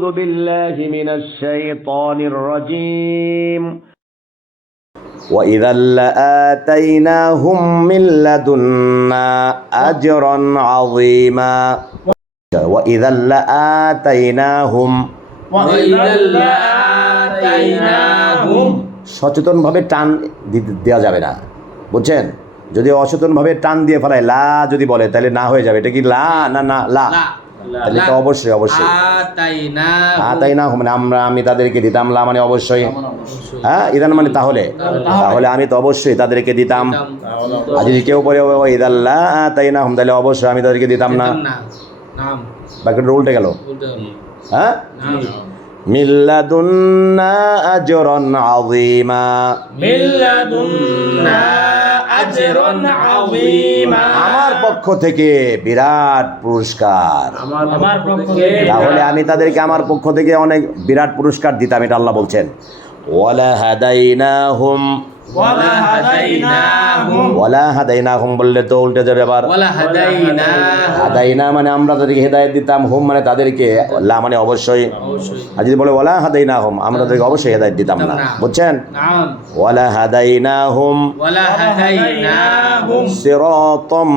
أعوذ بالله من الشيطان الرجيم وإذا لآتيناهم من لدنا أجرا عظيما وإذا لآتيناهم وإذا لآتيناهم সচেতনভাবে টান দিতে দেওয়া যাবে না বুঝছেন যদি অসচেতনভাবে টান দিয়ে ফেলায় লা যদি বলে তাহলে না হয়ে যাবে এটা কি লা না না লা লা তাহলে তো অবশ্যই অবশ্যই। হ্যাঁ তাই না মানে আমরা আমি তাদেরকে দিতাম লা মানে অবশ্যই। হ্যাঁ ইদান মানে তাহলে। তাহলে আমি তো অবশ্যই তাদেরকে দিতাম। আর যদি কেউ পরে ইদাল্লা তাই না হুম তাহলে অবশ্যই আমি তাদেরকে দিতাম না। বাকিটা উল্টে গেল। হ্যাঁ? মিল্লাদুন্না আজরান আযীমা। মিল্লাদুন্না আজরান আযীমা। আমার পক্ষ থেকে বিরাট পুরস্কার। আমার পক্ষে তাহলে আমি তাদেরকে আমার পক্ষ থেকে অনেক বিরাট পুরস্কার দিতাম এটা আল্লাহ বলছেন। ওয়ালা হাদাইনাহুম। ওয়ালা হাদাইনাহুম। ওয়ালা হাদাইনাহুম বললে তো উল্টে যাবে আবার। ওয়ালা হাদাইনা হাদাইনা মানে আমরা তাদেরকে হেদায়েত দিতাম হুম মানে তাদেরকে লা মানে অবশ্যই। আর যদি বলে ওয়ালা হাদাইনাহুম আমরা তাদেরকে অবশ্যই হেদায়েত দিতাম না। বুঝছেন? নাম। ওয়ালা হাদাইনাহুম। ওয়ালা হাদাইনাহুম। সিরাতাম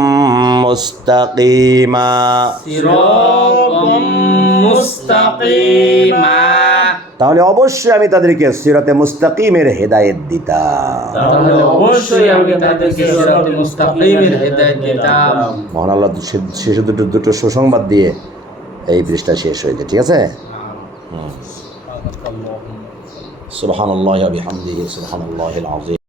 মুস্তাকিমা। সিরাতাম মুস্তাকিমা। তাহলে অবশ্যই আমি তাদেরকে সিরাতে মুস্তাকিমের হেদায়েত দিতাম। অবশ্যই আমি তাদেরকে সিরাতে মুস্তাকিমের হেদায়েত দিতাম। মহান আল্লাহ সে- দুটো দুটো সুসংবাদ দিয়ে এই পৃষ্ঠা শেষ হয়েছে ঠিক আছে? সুবহানাল্লাহি ওয়া বিহামদিহি সুবহানাল্লাহিল আযীম।